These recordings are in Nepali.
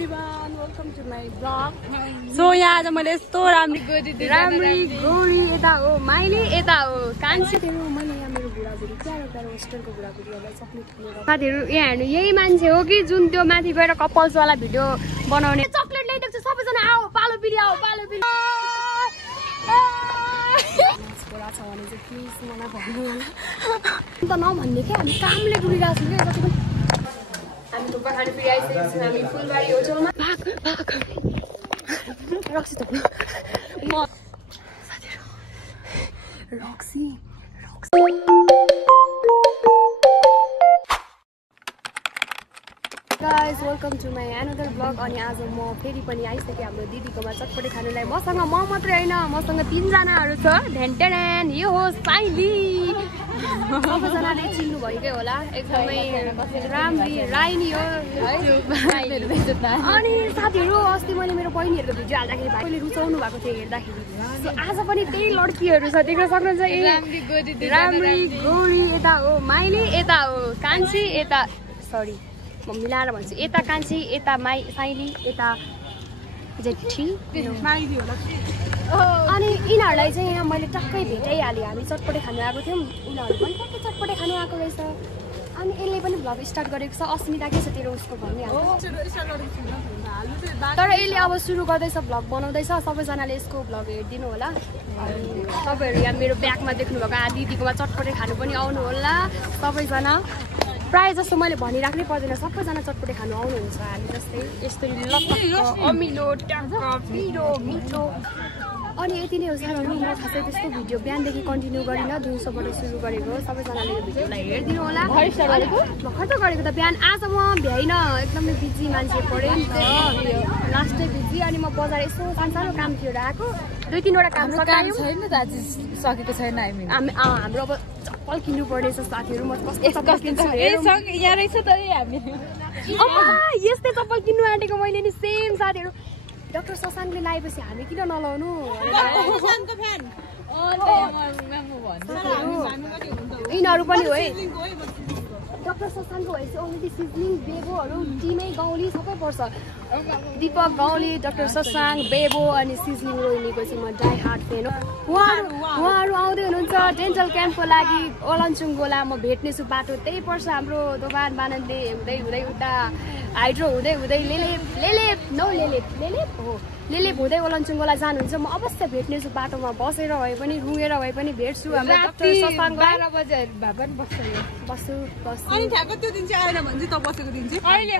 everyone, welcome to my vlog. So यहाँ आज मैले यस्तो राम्री गोरी यता हो माइली यता हो कान्छीहरु मैले यहाँ मेरो बुढाबुढी प्यारो होस्टेलको बुढाबुढीहरुलाई चक्लेट खुवाएर साथीहरु यहाँ हेर्नु यही मान्छे हो कि जुन त्यो माथि गएर कपल्स वाला भिडियो बनाउने चक्लेट ल्याइदिएको छु सबैजना आओ पालो पिरी आओ पालो पिरी छोरा छ भने चाहिँ प्लिज मलाई भन्नु होला त नभन्ने के हामी कामले डुबिरहेको छौँ के जति पनि हामी थुक्पा खाने फेरि आइसकेको छौँ हामी फुलबारी होटलमा रक्सी त म साथीहरु रक्सी guys welcome to my another vlog अनि आज म फेरि पनि आइसके हाम्रो दिदीकोमा चटपटे खानुलाई मसँग म मात्रै हैन मसँग 3 जनाहरु छ ढेन्टेन यो हो साइली सबैजनाले चिन्नु भएकै होला एकदमै राम्री राइनी हो है अनि साथीहरु अस्ति मैले मेरो बहिनीहरुको भिडियो हाल्दाखेरि भाइले रुचाउनु भएको थियो हेर्दाखेरि सो आज पनि त्यही लड्कीहरु छ देख्न सक्नुहुन्छ राम्री गोरी यता हो माइली यता हो कान्छी यता सरी म मिलाएर भन्छु यता कान्छी यता साइली यता जेठी माइली होला अनि यिनीहरुलाई चाहिँ यहाँ मैले टक्कै भेटाइहालेँ हामी चटपटे खानु आएको थियौँ यिनीहरु पनि टक्कै चटपटे खानु आएको रहेछ अनि यसले पनि भ्लग स्टार्ट गरेको छ अस्मिता के छ तेरो उसको भनिहाल्नु तर यसले अब सुरु गर्दैछ भ्लग बनाउँदैछ सबैजनाले यसको भ्लग हेरिदिनु होला अनि तपाईहरु यहाँ मेरो ब्यागमा देख्नु भएको दिदीकोमा चटपटे खानु पनि आउनु होला सबैजना प्राय जस्तो मैले भनिराख्नै पर्दैन सबैजना चटपटे खानु आउनुहुन्छ हामी जस्तै यस्तै लक्क अमिलो ट्याक्क पिरो मिठो अनि यति नै हो साथीहरु म खासै त्यस्तो भिडियो बिहानदेखि कन्टिन्यू गरिन दिउँसोबाट सुरु गरेको सबैजनाले यो भिडियोलाई हेरिदिनु होला भर्खर त गरेको त बिहान आज म भ्याइन एकदमै बिजी मान्छे परे नि त लास्टै बिजी अनि म बजार यसो सानो काम थियो र आएको 2-3 वटा काम सकायो छैन त आज सकेको छैन हाम्रो अब चप्पल किन्नु पर्ने छ साथीहरु म कस्तो चप्पल किन्छु सँगै यहाँ रहेछ त हामी यस्तै चप्पल किन्नु आँटेको मैले नि सेम साथीहरु डाक्टर शशाङ्कले लाएपछि हामी किन नलाउनु यिनीहरु पनि हो है डाक्टर शशाङ्कको भएपछि अलरेडी सिजनिङ बेबोहरू टिमै गाउँली सबै पर्छ दीपक गाउँली डाक्टर शशाङ्क बेबो अनि सिजनिङ रोहिनीको चाहिँ म डाई हार्ट फेन हो उहाँहरू आउँदै हुनुहुन्छ डेन्टल क्याम्पको लागि ओलन्चुङ गोला म भेट्नेछु बाटो त्यही पर्छ हाम्रो दोकान बानन्दे हुँदै हुँदै उता हाइड्रो हुँदै हुँदै लेलेप हुँदै ओलन्चुङगोला जानुहुन्छ म अवश्य भेट्नेछु बाटोमा बसेर भए पनि रुँगेर भए पनि भेट्छु हाम्रो डाक्टर शशाङ्कलाई 12 बजे भए पनि बस्छु अनि ठ्याक्क त्यो दिन चाहिँ आएन भने चाहिँ त बसेको दिन चाहिँ अहिले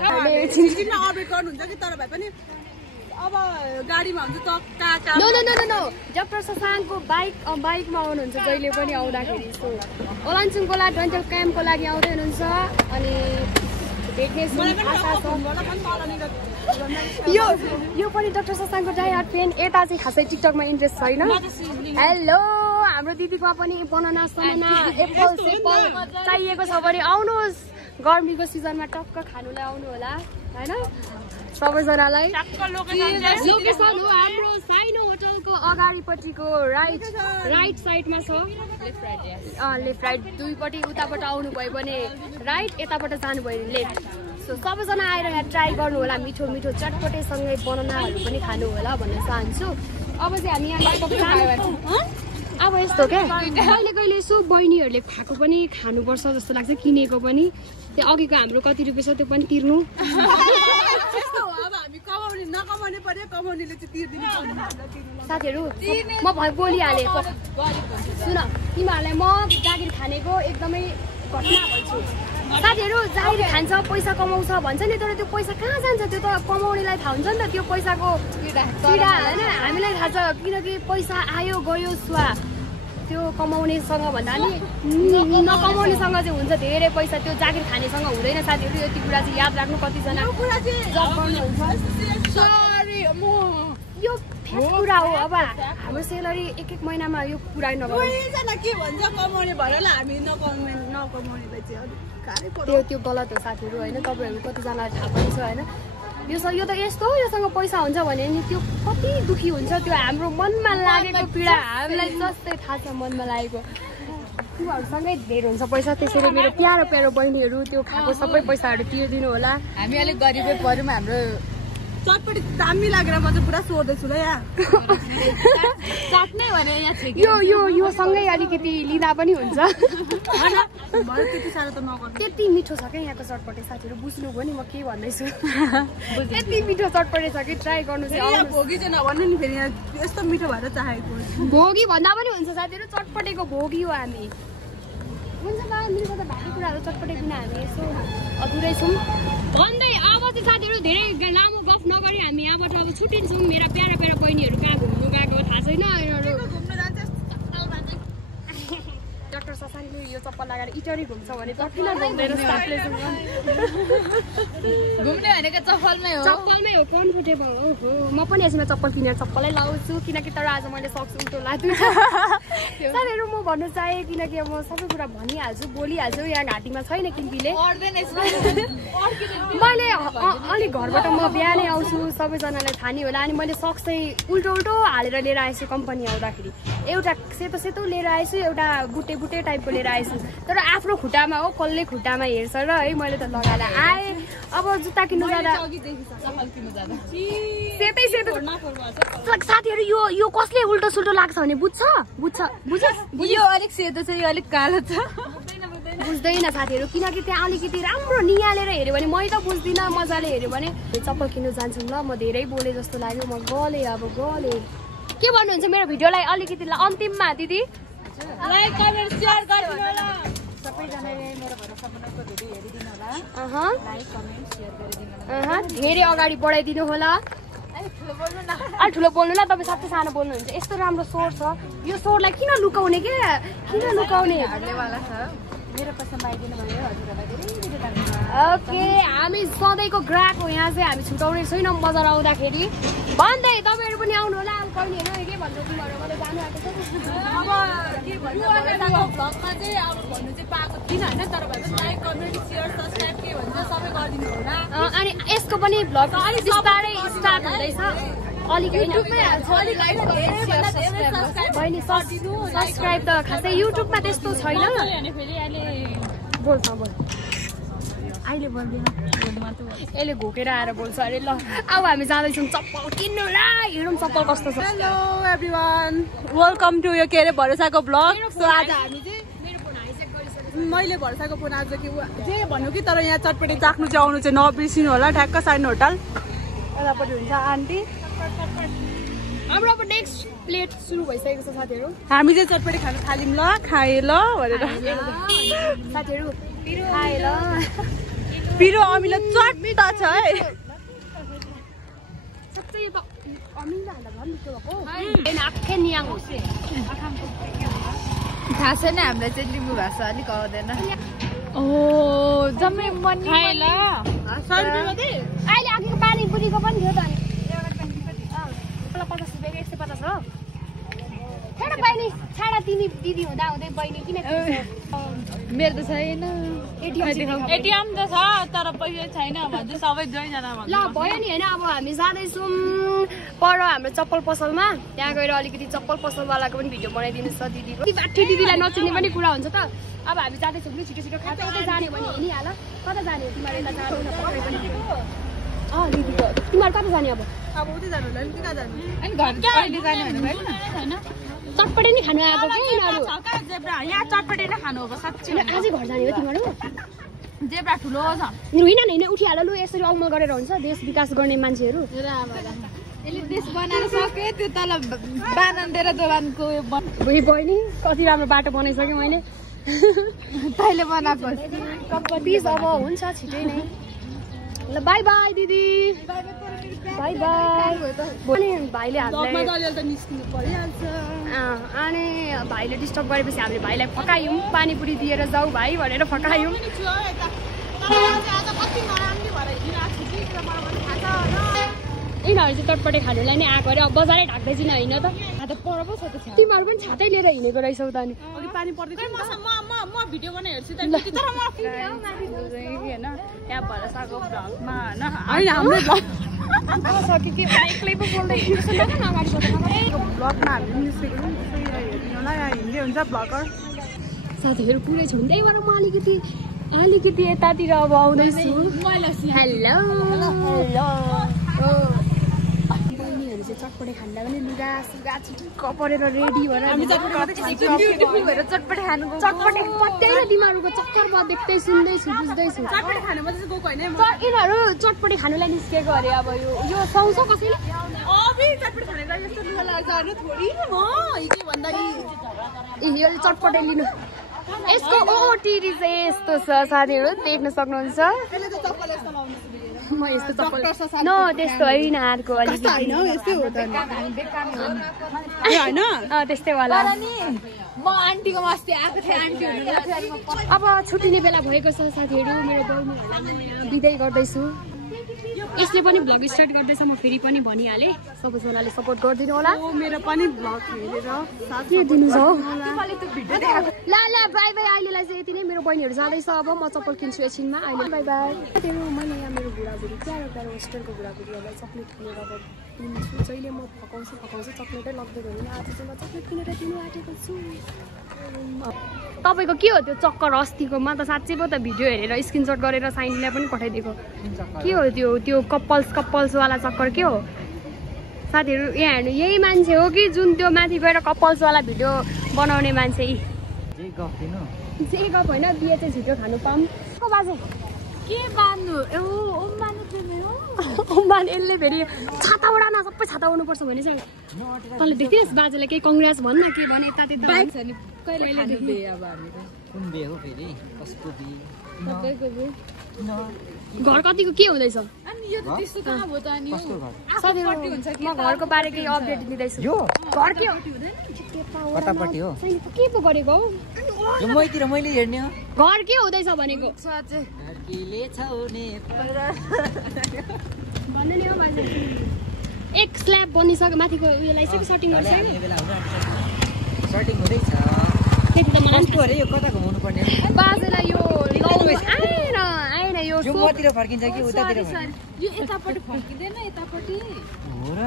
छिटो अपडेट गर्नुहुन्छ कि तर भए पनि अब गाडीमा हुन्छ त काका नो डाक्टर शशाङ्कको बाइकमा आउनुहुन्छ जहिले पनि आउँदाखेरि सो ओलन्चुङगोला डेन्टल क्याम्पको लागि आउँदै हुनुहुन्छ अनि यो पनि डाक्टर शशाङ्कको डाई हार्ट फेन यता चाहिँ खासै टिकटकमा इन्ट्रेस्ट छैन हेलो हाम्रो दिदीकोमा पनि बनाना समाना एप्पल सेप्पल चाहिएको छ भने आउनुहोस् गर्मीको सिजनमा टक्क खानुलाई आउनु होला हैन सबैजनालाई लोकेसन हो हाम्रो साइनो होटलको अगाडिपट्टिको राइट साइडमा छ लेफ्ट राइट दुईपट्टि उताबाट आउनु भयो भने राइट यताबाट जानु भयो भने लेफ्ट सो सबैजना आएर यहाँ ट्राई गर्नु होला मिठो मिठो चटपटेसँगै बनानाहरू पनि खानु होला भन्न चाहन्छु अब चाहिँ हामी यहाँ अब यस्तो क्या कहिले कहिले यसो बहिनीहरूले खाएको पनि खानुपर्छ जस्तो लाग्छ किनेको पनि त्यो अघिको हाम्रो कति रुपियाँ छ त्यो पनि तिर्नु साथीहरु म बोलिहालेँ सुन तिमीहरूलाई म जागिर खानेको एकदमै घटना भन्छु साथीहरु जागिर खान्छ पैसा कमाउँछ भन्छ नि तर त्यो पैसा कहाँ जान्छ त्यो त कमाउनेलाई थाहा हुन्छ नि त त्यो पैसाको किरा हैन हामीलाई थाहा छ किनकि पैसा आयो गयो स्वा त्यो कमाउनेसँग भन्दा नि नकमाउनेसँग चाहिँ हुन्छ धेरै पैसा त्यो जागिर खानेसँग हुँदैन साथीहरु यति कुरा चाहिँ याद राख्नु कतिजना यो कुरा हो अब हाम्रो सेलरी एक महिनामा यो पुरा नगर्नु के भन्छ कमाउने भएर हामी नकमाउनेलाई चाहिँ त्यो गलत हो साथीहरु हैन तपाईहरु कतिजनालाई थाहा पनि छ हैन यो त यस्तो हो योसँग पैसा हुन्छ भने नि त्यो कति दुखी हुन्छ त्यो हाम्रो मनमा लागेको पीडा हामीलाई जस्तै थाहा छ मनमा लागेको तिमीहरुसँगै धेर हुन्छ पैसा त्यसैले मेरो प्यारो बहिनीहरु त्यो खाएको सबै पैसाहरु तिर्दिनु होला हामी अलि गरिबै पर्यौं हाम्रो चटपटी दामी लागेर म चाहिँ पुरा सोध्दैछु ल यहाँ चाट्नै भने यहाँ छ यो सँगै अलिकति लिँदा पनि हुन्छ त्यति साह्रो त नगर्नु त्यति मिठो छ क्या यहाँको चटपटे साथीहरू बुझ्नुभयो नि म के भन्दैछु यति मिठो चटपटे छ कि ट्राई गर्नु चाहिँ भोगी चाहिँ नभन्नु नि फेरि यहाँ यस्तो मिठो भएर चाहेको भोगी भन्दा पनि हुन्छ साथीहरू चटपटेको भोगी हो हामी हुन्छ बा मेरो त भएको कुराहरू चटपटे बिना हामी यसो अधुरै छौँ भन्दै अब चाहिँ साथीहरू धेरै लामो गफ नगरी हामी यहाँबाट अब छुट्टिन्छौँ मेरा प्यारा प्यारा बहिनीहरू कहाँ घुम्नु गएको थाहा छैन डाक्टर ससानीले यो चप्पल लगाएर इटरी घुम्छ भने त किन घुम्दैन घुम्ने भनेको चप्पलमै हो कम्फर्टेबल हो म पनि यसमा चप्पल किनेर चप्पलै लाउँछु किनकि तर आज मैले सक्स उल्टो लाग्छु साथीहरू म भन्नु चाहेँ किनकि म सबै कुरा भनिहाल्छु बोलिहाल्छु यहाँ घाँटीमा छैन किनकिले मैले अलिक घरबाट म बिहानै आउँछु सबैजनालाई थाहा नि होला अनि मैले सक्स चाहिँ उल्टो हालेर लिएर आएछु कम्पनी आउँदाखेरि एउटा सेतो लिएर आएछु एउटा बुटे टाइपको लिएर आएछु तर आफ्नो खुट्टामा हो कसले खुट्टामा हेर्छ र है मैले त लगाएर आएँ अब जुत्ता किन्नु जाँदा सेतो साथीहरू यो कसले उल्टो सुल्टो लाग्छ भने बुझ्छ यो अलिक सेतो छ यो अलिक कालो छ बुझ्दैन साथीहरू किनकि त्यहाँ अलिकति राम्रो निहालेर हेऱ्यो भने मैले त बुझ्दिनँ मजाले हेऱ्यो भने चप्पल किन्नु जान्छौँ ल म धेरै बोले जस्तो लाग्यो म गलेँ के भन्नुहुन्छ मेरो भिडियोलाई अलिकति अन्तिममा दिदी लाइक कमेन्ट शेयर गरिदिनु होला सबैजनाले मेरो भरोसा बनाएको भिडियो हेरिदिनु होला लाइक कमेन्ट शेयर गरिदिनु होला धेरै अगाडि बढाइदिनु होला अलि ठुलो बोल्नु ल तपाईँ सबै सानो बोल्नुहुन्छ यस्तो राम्रो स्वर छ यो स्वरलाई किन लुकाउने के किन लुकाउने धन्यवाद छ मेरो पसन्द आइदिनु भयो हजुरहरूलाई धेरै धन्यवाद ओके हामी सधैँको ग्राहक हो यहाँ चाहिँ हामी छुटाउने छैनौँ बजार आउँदाखेरि भन्दै तपाईँहरू पनि आउनु होला अब कहिलेहरू के भन्छ तिमीहरू मलाई जानु आएको छ अब के भन्छ भ्लगमा चाहिँ अब भन्नु चाहिँ पाएको थिइनँ होइन तर भए पनि लाइक कमेन्ट सेयर सब्सक्राइब के भन्छ सबै गरिदिनु होला अनि यसको पनि भ्लग अलिक बिस्तारै स्टार्ट हुँदैछ अलिक सब्सक्राइब त खासै युट्युबमा त्यस्तो छैन बोल्छ अहिले बोल्दिनँ यसले घोकेर आएर बोल्छ अरे ल अब हामी जाँदैछौँ चप्पल किन्नु ल हेरौँ चप्पल कस्तो छ हेलो एभ्रिवान वेलकम टु यो के अरे भरोसाको ब्लग सो आज हामी चाहिँ मैले भरोसाको फोन आज के जे भन्नु कि तर यहाँ चटपटी चाख्नु चाहिँ आउनु चाहिँ नबिर्सिनु होला ठ्याक्क साइन होटल यतापट्टि हुन्छ आन्टी हाम्रो अब नेक्स्ट प्लेट सुरु भइसकेको छ साथीहरू हामी चाहिँ चटपटी खानु थाल्यौँ ल खाए ल भनेर साथीहरू खाए ल पिरो अमिलो चट्टा छ है सबै यो त अमिलो हाल्दा झन् मिठो भएको आँखे नियाङ थाहा छैन हामीलाई चाहिँ लिम्बू भाषा अलिक आउँदैन ओ जम्मै मन खाए ल 100 रुपैयाँ मात्रै अहिले अघिको पानीपुरीको पनि थियो त अनि 50 रुपियाँको 150 हो छैन बहिनी छाडा तिमी दिदी हुँदा हुँदै बहिनी किन मेरो त छैन एटिएम त छ तर पैसा छैन भन्छ सबै दुईजना ल भयो नि होइन अब हामी जाँदैछौँ पर हाम्रो चप्पल पसलमा त्यहाँ गएर अलिकति चप्पल पसलवालाको पनि भिडियो बनाइदिनुहोस् त दिदीको बाठी दिदीलाई नचिन्ने पनि कुरा हुन्छ त अब हामी जाँदैछौँ कि छिटो खाँदै कतै जाने भने हिँडिहाल कता जाने तिमीहरू यता जानु पक्कै पनि दिदीको तिमीहरू कता जाने अब उतै जानु होला नि कहाँ जानु अनि घर कहिले जाने भने भएन हैन चटपटे नै खानु आएको कि यिनीहरू यहाँ चटपटे नै खानु हो साँच्चै आजै घर जाने हो तिमीहरू जेब्रा ठुलो छ होइन उठिहाल लु यसरी अमल गरेर हुन्छ देश विकास गर्ने मान्छेहरू यसले देश बनाएर सके त्यो तल बानन दिएर दोबानको बहिनी कति राम्रो बाटो बनाइसकेँ मैले तैँले बनाएको प्लिज अब हुन्छ छिटै नै ल बाई बाई दिदी बाई बाई अनि भाइले हामीलाई अनि भाइले डिस्टर्ब गरेपछि हामीले भाइलाई फकायौँ पानीपुरी दिएर जाऊ भाइ भनेर फकायौँ यिनीहरू चाहिँ चटपटे खानुलाई नि आएको अरे अब बजारै ढाक्दैछन् होइन त तिमीहरू पनि छातै लिएर हिँडेको रहेछौ त अनि पानी पर्दैछ म भिडियो बनाइ हेर्छु त होइन यहाँ भरोसाको भ्लगमा होइन हाम्रो एक्लै पो बोल्दै ब्लगमा हामी निस्केको हेरिदिनु होला यहाँ हिँड्दै हुन्छ ब्लगर साथीहरू पुरै झुन्दैबाट म अलिकति यतातिर अब आउँदैछु हेलो चटपटे खाँदा पनि लुगा सुगा चिटिक्क परेर रेडी भएर चटपटे खानु चटपटे पत्याएर दिमागको चक्कर म देख्दै सुन्दैछु बुझ्दैछु चटपटे खानु मात्रै गएको होइन यिनीहरू चटपटे खानुलाई निस्केको अरे अब यो सुहाउँछ कसैले चटपटे खानेलाई यस्तो लुगा लाग्छ होइन थोरै म हिजो भन्दा यो चटपटे लिनु यसको ओटिडी चाहिँ यस्तो छ साथीहरू देख्न सक्नुहुन्छ म यस्तो चप्पल न त्यस्तो होइन अर्को अलिकति होइन त्यस्तै वाला म आन्टीको अस्ति आएको थिएँ आन्टी अब छुट्टिने बेला भएको छ साथीहरू मेरो बहिनीहरूलाई बिदाई गर्दैछु यसले पनि भ्लग स्टार्ट गर्दैछ म फेरि पनि भनिहालेँ सबैजनाले सपोर्ट गरिदिनु होला मेरो पनि भ्लग हेरेर के दिनु छ ल बाई बाई अहिलेलाई चाहिँ यति नै मेरो बहिनीहरू जाँदैछ अब म चप्पल किन्छु एकछिनमा अहिले बाई बाई मैले यहाँ मेरो बुढाबुढी प्यारो प्यारो होस्टेलको बुढाबुढीहरूलाई चक्लेट किनेर अब दिन्छु जहिले म फकाउँछु चक्लेटै लग्दै गयो भने आज चाहिँ म चक्लेट किनेर दिनु आँटेको छु तपाईँको के हो त्यो चक्कर अस्तिकोमा त साँच्चै पो त भिडियो हेरेर स्क्रिनसट गरेर साइनलाई पनि पठाइदिएको के हो त्यो कप्पल्सवाला चक्कर के हो साथीहरू यहाँ हेर्नु यही मान्छे हो कि जुन त्यो माथि गएर कप्पल्सवाला भिडियो बनाउने मान्छे जे गफ होइन बिहे चाहिँ छिटो खानु पाऊँ को बाजे के बान्नु ओम्बान यसले फेरि छाता उडान सबै छाता उड्नुपर्छ भने चाहिँ तँले देखिस् बाजेलाई केही कङ्ग्रेस भन्न के भने यता घर कतिको के हुँदैछ म घरको बारे केही अपडेट दिँदैछु घर के कतापट्टि हो के पो गरेको हौ यो मैतिर मैले हेर्ने हो घर के हुँदैछ भनेको भन्नु नि हो बाजे एक स्ल्याब बनिसक्यो माथिको उयोलाई चाहिँ सर्टिङ गरिसक्यो सर्टिङ हुँदैछ त्यति त मलाई कस्तो अरे यो कता घुमाउनु पर्ने बाजेलाई यो आएन यो मतिर फर्किन्छ कि उतातिर यो यतापट्टि फर्किँदैन यतापट्टि हो र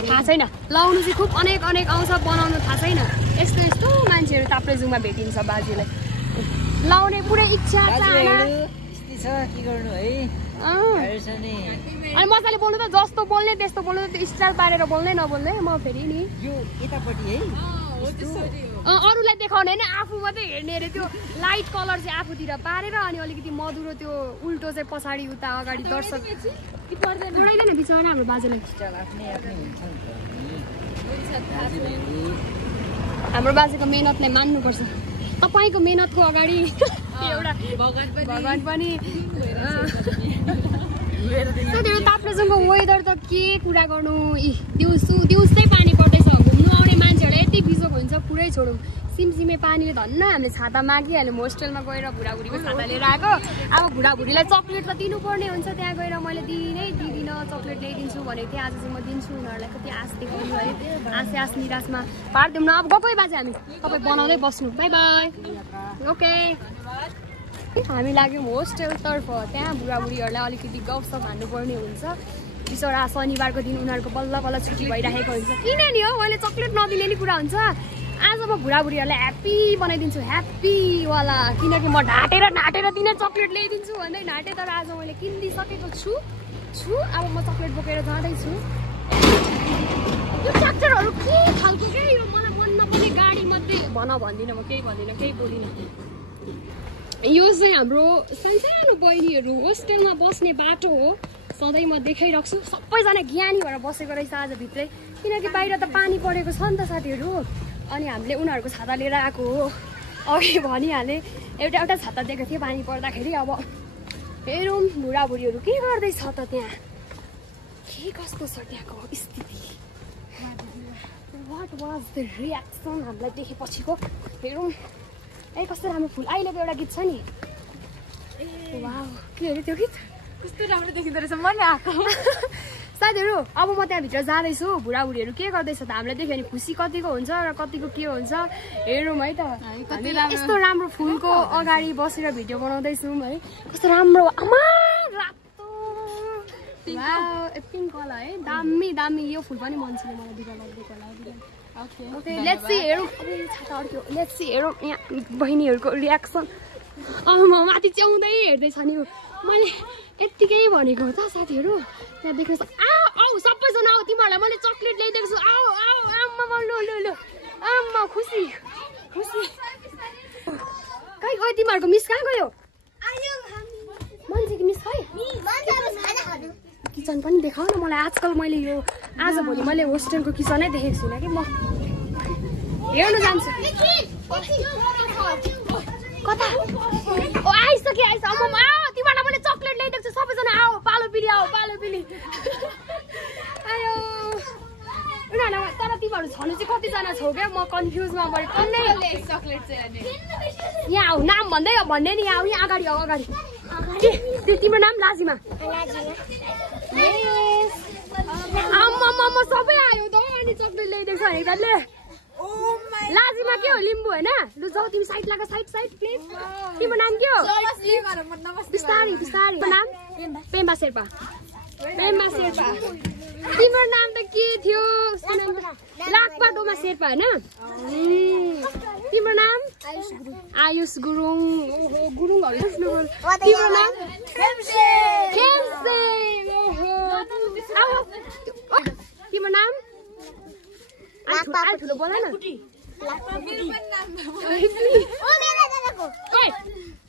थाहा छैन लाउनु चाहिँ खुब अनेक आउँछ बनाउनु थाहा छैन यस्तो मान्छेहरू ताप्लेजुङमा भेटिन्छ बाजेलाई लाउने पुरै इच्छा छ के गर्नु है अनि मजाले बोल्नु त जस्तो बोल्ने त्यस्तो बोल्नु त त्यो स्टाइल पारेर बोल्दै नबोल्दै म फेरि नि यो यतापट्टि है अरूलाई देखाउने होइन आफू मात्रै हेर्ने अरे त्यो लाइट कलर चाहिँ आफूतिर पारेर अनि अलिकति मधुरो त्यो उल्टो चाहिँ पछाडि उता अगाडि दर्शक उडाइदैन बिचरा हाम्रो बाजेलाई हाम्रो बाजेको मेहनतलाई मान्नुपर्छ तपाईँको मेहनतको अगाडि एउटा भगवान पनि ताप्लेजुङको वेदर त के कुरा गर्नु दिउँसै पानी पर्दैछ घुम्नु आउने मान्छेहरूलाई यति बिजोग हुन्छ पुरै छोडौँ सिमसिमे पानीले धन्न हामीले छाता मागिहाल्यौँ होस्टेलमा गएर बुढाबुढीको छाता लिएर आएको अब बुढाबुढीलाई चक्लेट त दिनुपर्ने हुन्छ त्यहाँ गएर मैले दिदिनँ चक्लेट ल्याइदिन्छु भनेको थिएँ आज चाहिँ म दिन्छु उनीहरूलाई कति आश देखाउनु है आश निराशमा पारिदिउँ न अब गएकै बाजे हामी तपाईँ बनाउँदै बस्नु बाई बाई ओके हामी लाग्यौँ होस्टेलतर्फ त्यहाँ बुढाबुढीहरूलाई अलिकति गफसफ हान्नुपर्ने हुन्छ बिचरा शनिबारको दिन उनीहरूको बल्ल छुट्टी भइरहेको हुन्छ किन नि हो मैले चक्लेट नदिने नि कुरा हुन्छ आज म बुढाबुढीहरूलाई ह्याप्पी बनाइदिन्छु ह्याप्पीवाला किनकि म ढाँटेर दिने चक्लेट ल्याइदिन्छु भन्दै ढाँटे तर आज मैले किनिदिइसकेको छु अब म चक्लेट बोकेर जाँदैछु यो ट्र्याक्टरहरू के खालको क्या यो मलाई मन नपर्ने गाडी मात्रै भन्दिनँ म केही भन्दिनँ केही बोलिनँ यो चाहिँ हाम्रो सानो बहिनीहरू होस्टेलमा बस्ने बाटो हो सधैँ म देखाइराख्छु सबैजना ज्ञानी भएर बसेको रहेछ आज भित्रै किनकि बाहिर त पानी परेको छ नि त साथीहरू अनि हामीले उनीहरूको छाता लिएर आएको हो अघि भनिहालेँ एउटा छाता दिएको थिएँ पानी पर्दाखेरि अब हेरौँ बुढाबुढीहरू के गर्दैछ त त्यहाँ के कस्तो छ त्यहाँको स्थिति वाट वाज द रियाक्सन हामीलाई देखेपछिको हेरौँ ए कस्तो राम्रो फुल अहिलेको एउटा गीत छ नि वाउ के अरे त्यो गीत कस्तो राम्रो देखिँदो रहेछ मैले आएको साथीहरू अब म त्यहाँभित्र जाँदैछु बुढाबुढीहरू के गर्दैछ त हामीलाई देख्यो भने खुसी कतिको हुन्छ र कतिको के हुन्छ हेरौँ है त यस्तो राम्रो फुलको अगाडि बसेर भिडियो बनाउँदैछौँ है कस्तो राम्रो आमा रातो पिङ्क कलर है दामी यो फुल पनि मन छ मलाई बिगा लाग्दैको लागि ओके लेट्स सी हेरौँ छाता अड्क्यो लेट्स सी हेरौँ यहाँ बहिनीहरूको रियाक्सन म माथि च्याउँदै हेर्दैछ नि मैले यत्तिकै भनेको हो त साथीहरू त्यहाँ देख्नुहोस् आऊ सबैजना आऊ तिमीहरूलाई मैले चक्लेट ल्याइदिएको छु आऊ आऊ आम्मा लो लो लो आम्मा खुसी खुसी कहीँ गयो तिमीहरूको मिस कहाँ गयो मान्छेको मिस खै किचन पनि देखाऊ न मलाई आजकल मैले यो आजभोलि मैले होस्टेलको किचनै देखेको छुइनँ कि म हेर्नु जान्छु कता ओ आइसके अम्मा तिमीहरूलाई मैले चक्लेट ल्याइदिएको छु सबैजना आऊ पालो पिली आऊ पालो पिली आयो उनीहरूलाई तर तिमीहरू छनु चाहिँ कतिजना छौ क्या म कन्फ्युजमा परेँ कन्नै चक्लेट चाहिँ यहाँ आऊ नाम भन्दै भन्ने नि यहाँ यहाँ अगाडि आऊ अगाडि त्यो तिम्रो नाम लाजिमा आम्मा सबै आयो त अनि चक्लेट ल्याइदिएको छ हेर्दाले लाजिमा के हो लिम्बू होइन लु जाऊ तिमी साइड लाग साइड साइड प्लिज तिम्रो नाम के हो बिस्तारै बिस्तारै नाम पेम्बा शेर्पा पेम्बा शेर्पा तिम्रो नाम त के थियो लाक्पा डोमा शेर्पा होइन तिम्रो नाम आयुष गुरुङ ओहो गुरुङहरू तिम्रो नाम तिम्रो नाम ठुलो बोला न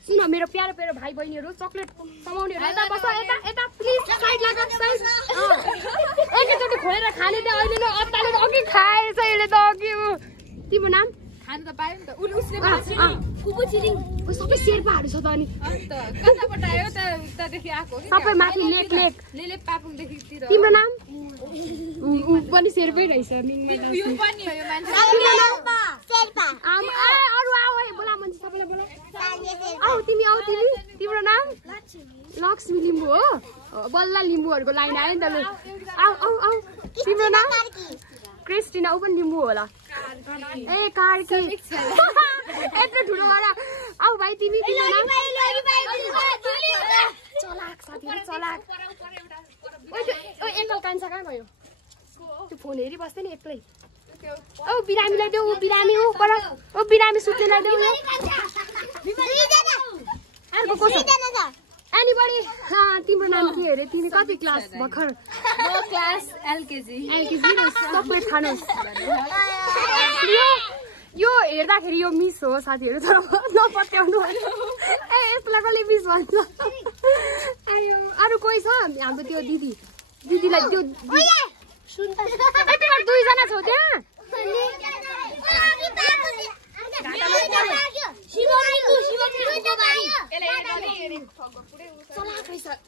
सुन मेरो प्यारो प्यारो भाइ बहिनीहरू चक्लेट समाउनेहरू यता बस यता यता प्लिज साइड लाग साइड एकैचोटि खोलेर खाने त अहिले नै अत्ताले अघि खाएछ यसले त अघि तिम्रो नाम खानु त पायो नि त उसले फुपू छिरिङ सबै शेर्पाहरू छ त अनि कताबाट आयो त उतादेखि आएको सबै माथि लेक लेक लेले पापुङदेखि तिर तिम्रो नाम पनि शेर्पै रहेछ मिङमा यो पनि हो यो मान्छे अरू आऊ है बोला मान्छे सबैलाई बोला आऊ तिमी तिम्रो नाम लक्ष्मी लिम्बू हो बल्ला लिम्बूहरूको लाइन आयो नि त लु आऊ आऊ आऊ तिम्रो नाम क्रिस्टिना ऊ पनि लिम्बू होला ए कार्की यत्रो ठुलो वाला आऊ भाइ तिमी तिम्रो नाम चलाक साथीहरू चलाक ओ एकल कान्छा कहाँ गयो त्यो फोन हेरिबस्दै नि एक्लै ओ बिरामीलाई देऊ बिरामी हो पर ओ बिरामी सुत्नेलाई देऊ अर्को कसो एनीबडी तिम्रो नाम के अरे तिमी कति क्लास भर्खर म क्लास एलकेजी चक्लेट खानुहोस् यो हेर्दाखेरि यो मिस हो साथीहरू तर नपत्याउनु ए यसलाई कसले मिस भन्छ आयो अरू कोही छ हाम्रो त्यो दिदीलाई त्यो तिमीहरू दुईजना छौ त्यहाँ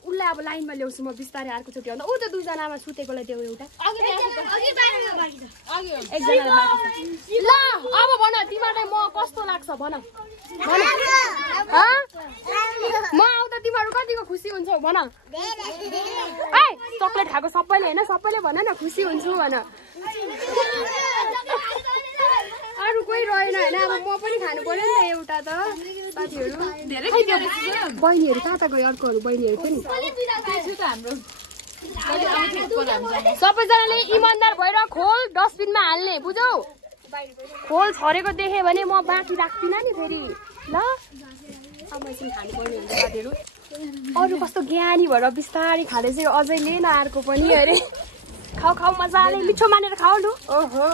उसलाई अब लाइनमा ल्याउँछु म बिस्तारै अर्कोचोटि आउँदा ऊ त दुईजनामा सुतेकोलाई देऊ एउटा ल अब भन तिमीहरूलाई म कस्तो लाग्छ भन म आउँदा तिमीहरू कतिको खुसी हुन्छौ भन है चक्लेट खाएको सबैले होइन सबैले भन न खुसी हुन्छु भन अरू कोही रहेन होइन अब म पनि खानु पर्यो नि त एउटा त साथीहरू बहिनीहरू कहाँ त गयो अर्कोहरू बहिनीहरू पनि सबैजनाले इमान्दार भएर खोल डस्टबिनमा हाल्ने बुझौ खोल छरेको देखेँ भने म बाँकी राख्दिनँ नि फेरि ल अब एकछिन खानु पर्ने हुन्छ साथीहरू अरू कस्तो ज्ञानी भएर बिस्तारै खाँदैछ अझै ले न अर्को पनि अरे खाऊ खाऊ मजाले मिठो मानेर खाऊ लु ओहो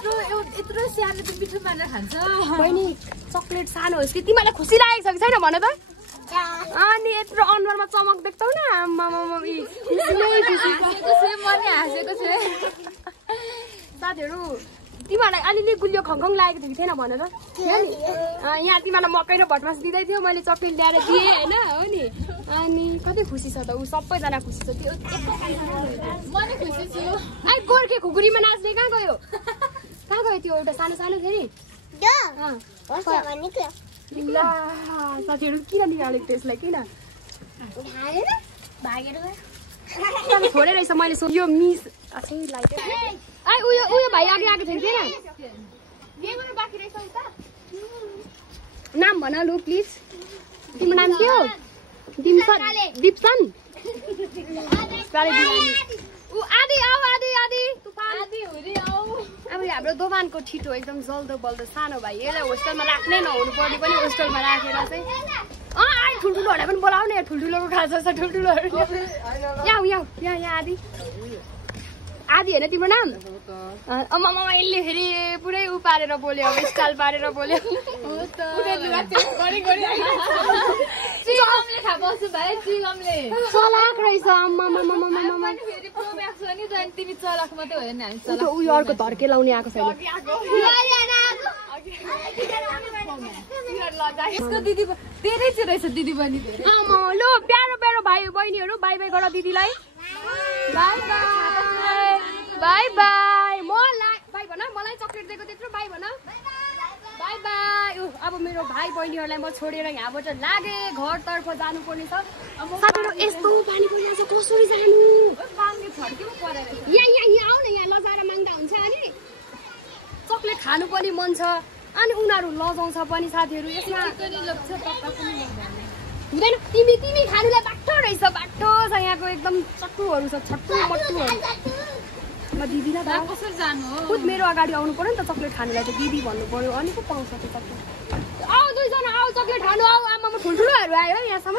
यत्रो सानो त मिठो मानेर खान्छ बहिनी चक्लेट सानो होस् कि तिमीलाई खुसी लागेको छ कि छैन भन त अनि यत्रो अनुहारमा चमक देख्छौ न हाँसेको छ साथीहरू तिमीहरूलाई अलिअलि गुलियो खङखङ लागेको थियो कि थिएन भन त यहाँ तिमीलाई मकै र भटमास दिँदै थियो मैले चक्लेट ल्याएर दिएँ होइन हो नि अनि कति खुसी छ त ऊ सबैजना खुसी छ त्यो म नि खुसी छु ai गोर्खे खुकुरीमा नाच्ने कहाँ गयो त्यो एउटा सानो सानो थियो नि साथीहरू किन निकालेको त्यसलाई किन छोडे रहेछ मैले यो मिस उयो भाइ अघि आएको थियो थिएन नाम भन लु प्लिज तिम्रो नाम के हो दिप्सन अब हाम्रो दोकानको छिटो एकदम जल्दो बल्दो सानो भाइ यसलाई होस्टेलमा राख्नै नहुनु पर्ने पनि होस्टेलमा राखेर चाहिँ ठुल्ठुलोहरूलाई पनि बोलाउने ठुल्ठुलोको खाजा छ ठुल्ठुलोहरू यहाँ आदि होइन तिम्रो नाम अम्मा यसले फेरि पुरै उ पारेर बोल्यो अब स्टाइल पारेर बोल्यो चलाक रहेछ उयो अर्को धर्के लाउने आएको छैन दिदी पनि लो प्यारो प्यारो भाइ बहिनीहरू बाई बाई गर दिदीलाई बाई बाई बाई भन मलाई चक्लेट दिएको त्यत्रो बाई भन बाई बाई अब मेरो भाइ बहिनीहरूलाई म छोडेर यहाँबाट लागे घरतर्फ जानुपर्ने छ साथीहरू यस्तो पानी परिरहेको छ कसरी जानु यहाँ आऊ न यहाँ लजाएर माग्दा हुन्छ अनि चक्लेट खानु पनि मन छ अनि उनीहरू लजाउँछ पनि साथीहरू यसमा हुँदैन तिमी खानुलाई बाटो रहेछ बाटो छ यहाँको एकदम चट्टुहरू छ छट्टु मट्टुहरू म दिदीलाई त कसरी जानु हो खुद मेरो अगाडि आउनु पर्यो नि त चक्लेट खानुलाई त दिदी भन्नु पर्यो अनि पो पाउँछ त्यो चक्लेट आऊ दुईजना आऊ चक्लेट खानु आऊ आमामा ठुल्ठुलोहरू आयो यहाँसम्म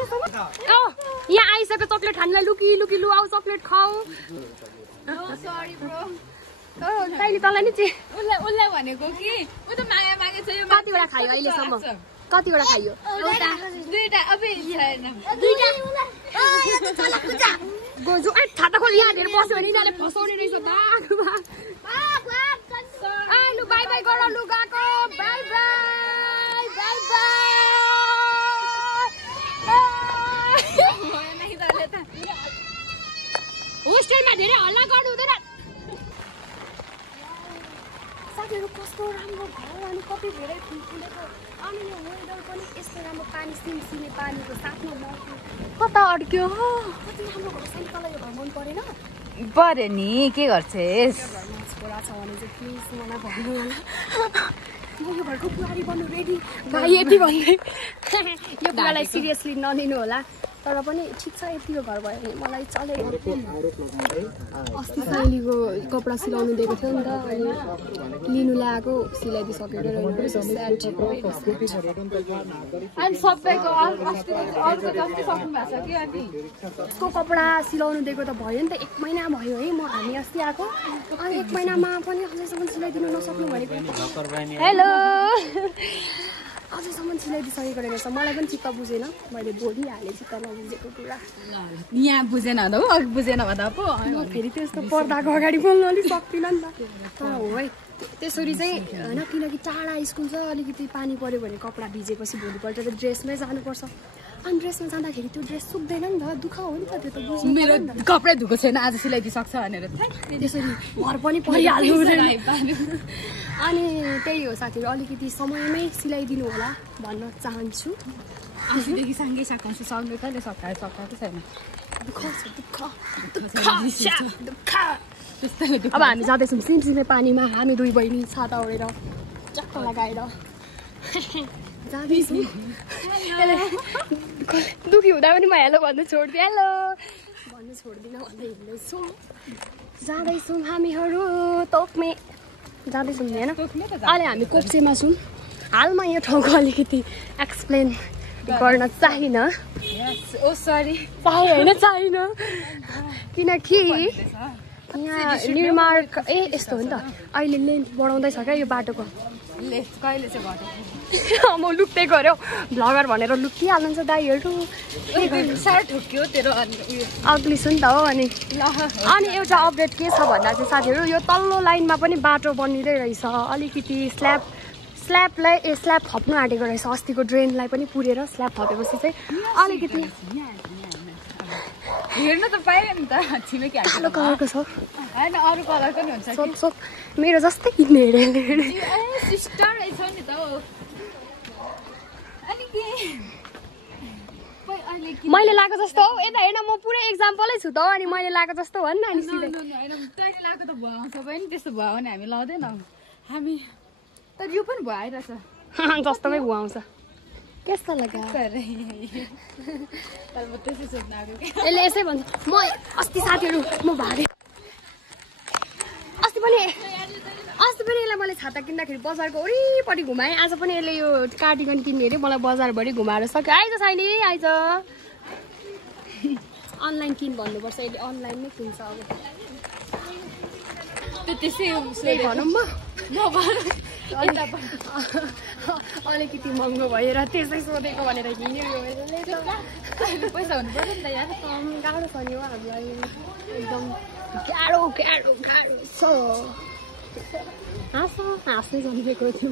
यहाँ आइसक्यो चक्लेट खानुलाई लुकी लु आऊ चक्लेट खाऊ सरी ब्रो तैँले तँलाई नि उसलाई भनेको कि उ त मागे छ यो कतिवटा खायो अहिलेसम्म कतिवटा खायो दुईटा अब छैन गोजु छाता खोल यहाँ हेरेर बस्यो भने यिनीहरूले फसाउने रहेछ लु बाई बाई गर लु गएको बाई बाई बाई बाई होस्टेलमा धेरै हल्ला गर्नु हुँदैन साथीहरू कस्तो राम्रो घर अनि कति धेरै फुल फुलेको अनि यो वेदर पनि यस्तो राम्रो पानी सिमसिमे पानीको साथमा मौसम कता अड्क्यो कति राम्रो घर छ नि तँलाई यो घर मन परेन पऱ्यो नि के गर्छेस् छोरा छ भने चाहिँ प्लिज मलाई भन्नु होला म यो घरको बुहारी बन्नु रेडी भाइ यति भन्दै यो कुरालाई सिरियसली नलिनु होला तर पनि ठिक छ यतिको घर भयो भने मलाई चले अस्ति साइलीको कपडा सिलाउनु दिएको थियो नि त अनि लिनु ल्याएको सिलाइदिइसकेर यसको कपडा सिलाउनु दिएको त भयो नि त 1 महिना भयो है म हामी अस्ति आएको अनि 1 महिनामा पनि अझैसम्म सिलाइदिनु नसक्नु भनेको हेलो अझैसम्म सिलाइदिइसकेको रहेछ मलाई पनि चित्त बुझेन मैले बोलिहालेँ चित्त नबुझेको कुरा यहाँ बुझेन भन्दा पो अघि बुझेन भन्दा पो फेरि त्यस्तो पर्दाको अगाडि बोल्नु अलिक सक्दिनँ नि त तर हो है त्यसरी चाहिँ होइन किनकि टाढा स्कुल छ अलिकति पानी पऱ्यो भने कपडा भिजेपछि भोलिपल्ट त ड्रेसमै जानुपर्छ अनि ड्रेसमा जाँदाखेरि त्यो ड्रेस सुक्दैन नि त दुःख हो नि त त्यो त बुझ्नु मेरो कपडा धुएको छैन आज सिलाइदिइसक्छ भनेर त्यसरी घर पनि परिहाल्नु अनि त्यही हो साथीहरू अलिकति समयमै सिलाइदिनु होला भन्न चाहन्छु आजदेखि सँगै सकाउँछु सँगै कहिले सकाएको छैन अब हामी जाँदैछौँ सिमसिमे पानीमा हामी दुई बहिनी छाता ओढेर चक्क लगाएर जाँदैछौँ दुखी हुँदा पनि म हेलो भन्नु छोड्दिएँ हेलो भन्नु छोड्दिनँ भन्दै हिँड्दैछौँ जाँदैछौँ हामीहरू तोक्मे जाँदैछौँ नि होइन अहिले हामी कोक्सेमा छौँ हालमा यो ठाउँको अलिकति एक्सप्लेन गर्न चाहिन चाहिन किनकि यहाँ निर्माण यस्तो हो नि त अहिले लेन्थ बढाउँदैछ क्या यो बाटोको कहिले चाहिँ घट्यो म लुक्दै गऱ्यो भ्लगर भनेर लुकिहाल्नुहुन्छ दाइहरू साह्रो ठोक्यो तेरो अग्ली छ नि त हो अनि एउटा अपडेट के छ भन्दा चाहिँ साथीहरू यो तल्लो लाइनमा पनि बाटो बनिँदै रहेछ अलिकति स्ल्याब थप्नु आँटेको रहेछ अस्तिको ड्रेनलाई पनि पुरेर स्ल्याब थपेपछि चाहिँ अलिकति हेर्नु त पाएन नि त छिमेकी कालो कलरको छ होइन अरू कलर पनि हुन्छ सोक मेरो जस्तै किन्ने हेरेर सिस्टर रहेछ नि त हो अनि के मैले लगाएको जस्तो हो यता हेर्न म पुरै एक्जाम्पलै छु त अनि मैले लगाएको जस्तो हो नि नानी सिधै तैँले लगाएको त भुवा आउँछ पनि त्यस्तो भुवा भने हामी लाउँदैनौँ हामी तर यो पनि भुवा आइरहेछ जस्तोमै भुवा आउँछ कस्तो लाग्यो यसले यसै भन्छ म अस्ति साथीहरू म भागे अस्ति पनि यसलाई मैले छाता किन्दाखेरि बजारको वरिपरि घुमाएँ। आज पनि यसले यो कार्डिगन किन्ने अरे मलाई बजारभरि घुमाएर सक्यो। आइज साइली आइज। अनलाइन किन भन्नुपर्छ, यसले अनलाइन नै किन्छ अब। त्यसै भनौँ म अलिकति महँगो भयो र त्यसै सोधेको भनेर हिँड्यो पैसा हुनु पर्छ नि त यार। गाह्रो छ नि हो हामीलाई, एकदम गाह्रो गाह्रो गाह्रो छ। हाँस्नै जन्मेको थियो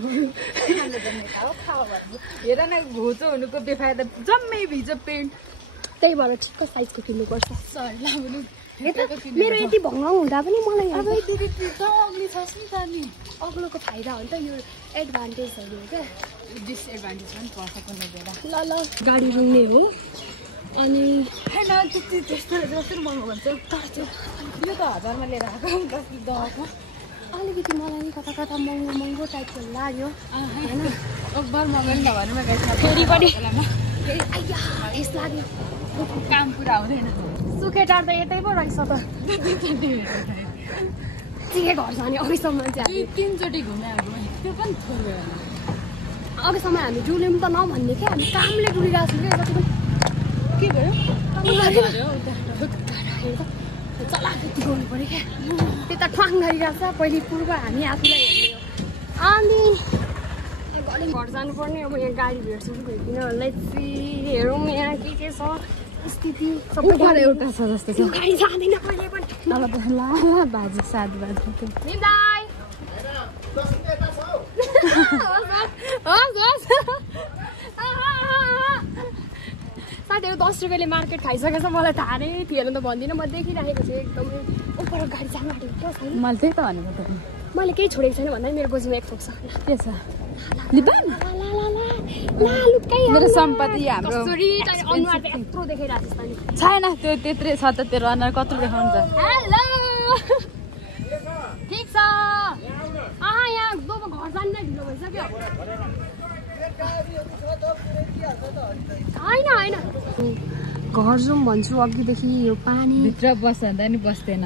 हेर न घोचो हुनुको बेफाइदा जम्मै भिजो पेन्ट। त्यही भएर ठिक्क साइजको किन्नुपर्छ। मेरो यति भङ्ग हुँदा पनि मलाई अग्लोको फाइदा हो नि त, यो एडभान्टेजहरू हो क्या। डिसएडभान्टेज पनि पर्छ कुनै बेला। ल गाडी रुङ्ने हो अनि होइन त्यस्तो महँगो भन्छ। तर त्यो यो त 1000मा लिएर आएको दहको। अलिकति मलाई नि कता कता महँगो टाइपको लाग्यो होइन। अकबर महँगो नि नभनौँ न गाइस। फेरि पनि यस लाग्यो काम पुरा हुँदैन। सुकेटार त यतै पो रहेछ त। ठिकै घर जाने अघिसम्म चाहिँ 3चोटि घुमे आएको त्यो पनि थोरै हो। अघिसम्म हामी डुल्यौँ त नभन्ने क्या, हामी कामले डुलिरहेको छौँ क्या। जति पनि के भयो चलाकति गर्नु पऱ्यो क्या। त्यता ठ्वाङ गरिरहेको छ पहिले पूर्व हामी आफूलाई हेर्ने हो। अनि अलिक घर जानुपर्ने। अब यहाँ गाडी भेट्छु कि भेट्दिनँ लेट्सी हेरौँ यहाँ के छ स्थिति। सबै गाडी एउटा छ जस्तो छ। गाडी जाँदैन कहिले पनि। अब त ला बाजु सात बाजु निदाई साथीहरू 10 रुपियाँले मार्केट खाइसकेछ। मलाई थाहा नै थिएन त भन्दिनँ, म देखिरहेको छु एकदमै उपर गाडी जानु आँटेको क्या छैन। मैले त्यही त भनेको त। मैले केही छोडेको छैन भन्दा मेरो गोजीमा एक थोक छ। के छ लिबान मेरो सम्पत्ति हाम्रो अनुहार यत्रो देखाइरहेको छ नि। छैन त्यो त्यत्रै छ त। तेरो अनुहार कत्रो देखाउँछ। हेलो ठिक छ। यहाँ घर जानु नै ढिलो भइसक्यो। होइन घर जाउँ भन्छु अघिदेखि। यो पानी भित्र बस्छ भन्दा नि बस्दैन।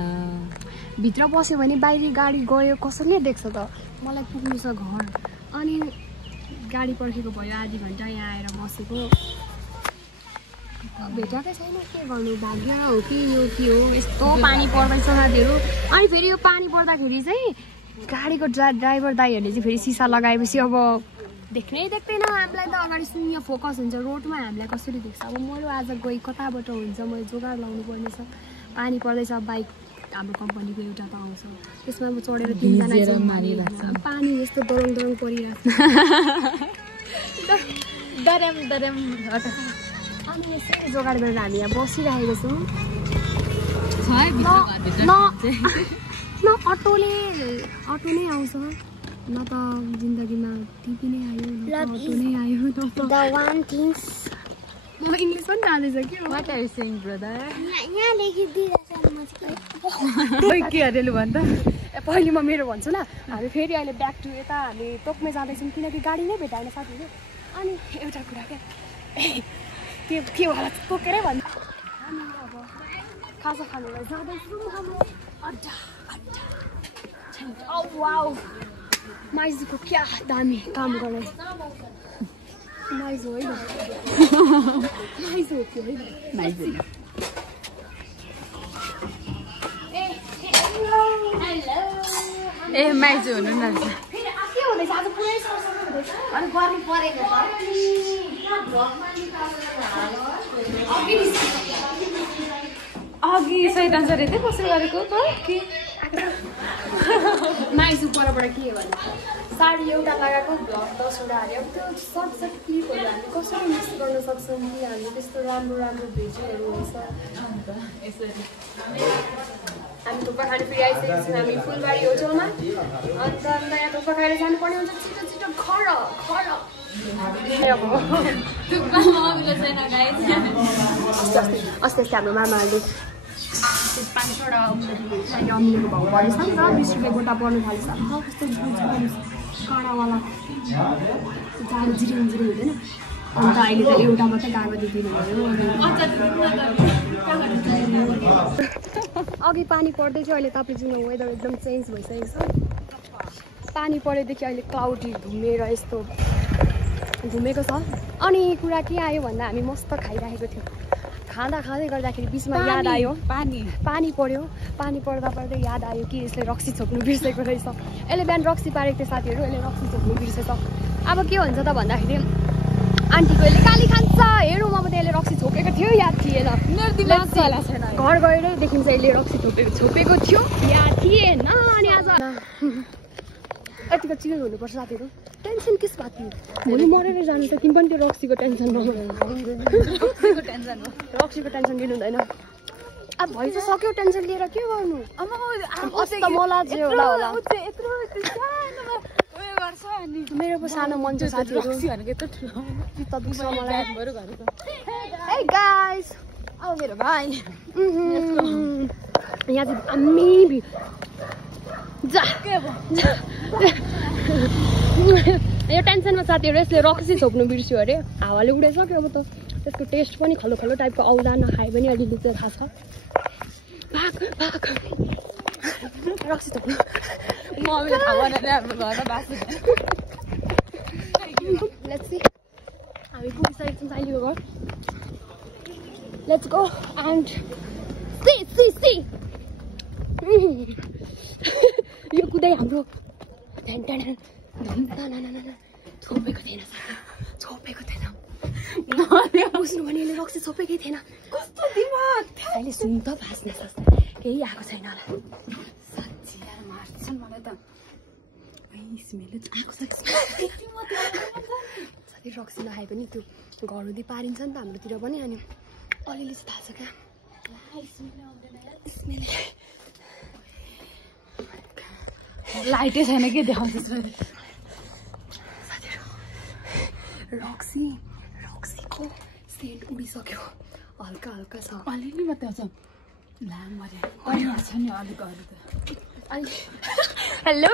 भित्र बस्यो भने बाहिरी गाडी गयो कसैले देख्छ त। मलाई पुग्नु छ घर। अनि गाडी पर्खेको भयो आधी घन्टा यहाँ आएर बसेको भेटाएकै छैन। के गर्नु भाग्य हो कि यो के हो यस्तो पानी पर्दैछ साथीहरू। अनि फेरि यो पानी पर्दाखेरि चाहिँ गाडीको ड्राइभर दाइहरूले चाहिँ फेरि सिसा लगाएपछि अब देख्नै देख्दैन हामीलाई त। अगाडि शून्य फोकस हुन्छ रोडमा, हामीलाई कसरी देख्छ। अब मैले आज गई कताबाट हुन्छ मैले जोगाड लाउनु पर्ने छ। पानी पर्दैछ बाइक हाम्रो कम्पनीको एउटा त आउँछ त्यसमा अब चढेर 3जना जाउँ। पानी यस्तो दरङ दरङ परिरहेको छ। अनि यसै जोगाड गरेर हामी यहाँ बसिरहेको छौँ। न अटो नै आउँछ न त जिन्दगीमा टिभी नै आयो न अटो नै आयो न त मलाई इङ्ग्लिस पनि जाँदैछ कि। What are you saying, brother? यहाँ लेखिदिइरहेछ म चाहिँ। ओइ के हरेलु भन्छ। पहिले म मेरो भन्छु ल। हामी फेरि अहिले ब्याक टु यता हामी तोक्मे जाँदैछौँ किनकि गाडी नै भेटाएन साथीहरू। अनि एउटा कुरा क्या के होला तोकेरै भन्छ। हामी अब खाजा खानुलाई जाँदैछौँ हाम्रो अड्डा। वाउ माइजूको क्या दामी काम गर्ने माइजू होइन माइजू हो त्यो होइन माइजू ए माइजू हुनु न फेरि के हुँदैछ आज पुरै सरसर हुँदैछ। अनि गर्नु परेको अघि सैतान सर यतै बसेर गरेको के माइजू परबाट के हो भने साडी एउटा लगाएको भ्लग 10वटा हाल्यो। अब त्यो सर्ट क्लिपहरू हामी कसरी मिक्स गर्न सक्छौँ कि हामी त्यस्तो राम्रो राम्रो भिडियोहरू हुन्छ। हामी थुक्पा खानु फेरि आइसकेको छौँ हामी फुलबारी होटलमा। अन्त नयाँ थुक्पा खाएर जानुपर्ने हुन्छ छिटो छिटो घर अस्ति हाम्रो मामाहरूले 5वटा अमिलोको भाउ बढेछ नि त 20 रुपियाँ गोटा पर्नु थालेछ। कस्तो काँडावाला जाडो जिरिङ हुँदैन। अन्त अहिले त एउटा मात्रै गएको दिनु भयो। अघि पानी पर्दै थियो अहिले ताप्लेजुङमा वेदर एकदम चेन्ज भइसकेको छ। पानी परेदेखि अहिले क्लाउडी घुमेर यस्तो घुमेको छ। अनि कुरा के आयो भन्दा हामी मस्त खाइराखेको थियौँ। खाँदा खाँदै गर्दाखेरि बिचमा याद आयो पानी पर्यो। पानी पर्दा पर्दै याद आयो कि यसले रक्सी छोप्नु बिर्सेको रहेछ। यसले बिहान रक्सी पारेको थियो साथीहरू, यसले रक्सी छोप्नु बिर्सेछ। अब के हुन्छ त भन्दाखेरि आन्टीको यसले गाली खान्छ। हेरौँ अब त्यसले रक्सी छोपेको थियो याद थिएन। घर गएरै देखिन्छ यसले रक्सी छोपेको थियो याद थिएन। अनि आज यतिको चिल हुनुपर्छ साथीहरू। टेन्सन किस बात थियो? भोलि मरेर जानु त तिमी पनि त्यो रक्सीको टेन्सनमा रक्सीको टेन्सन लिनु हुँदैन। अब भइ चाहिँ सक्यो टेन्सन लिएर के गर्नु? अस्ति मलाई चाहिँ होला मेरो पो सानो मन छ साथीहरू। चित्त दुख्छ मलाई। हे गाइस अब मेरो भाइ यहाँ चाहिँ दामी यो टेन्सनमा साथीहरू यसले रक्सी छोप्नु बिर्स्यो अरे। हावाले उडाइसक्यो। अब त त्यसको टेस्ट पनि खलो खलो टाइपको आउँदा नखाए पनि अलिअलि चाहिँ थाहा छ। रक्सी छोप्नु लेट्स सी हामी पुगिसकेको छौँ साइलीको घर। लेट्स गो एन्ड सी यो कुदै हाम्रो छोपेको थिएन बुझ्नु भने यसले रक्सी छोपेकै थिएन। कस्तो दिमाग अहिले सुन त भाँच्ने केही आएको छैन होला। साँच्ची यार मार्छन् मलाई त। साथी रक्सी नखाए पनि त्यो घर हुँदै पारिन्छ नि त हाम्रोतिर पनि। अनि अलिअलि चाहिँ थाहा छ क्या लाइटै छैन के देखाउँछ रक्सीको सेन्ट उडिसक्यो। हल्का हल्का छ अलिअलि मात्रै आउँछ। लामो छ नि अलिक अलिक। हेलो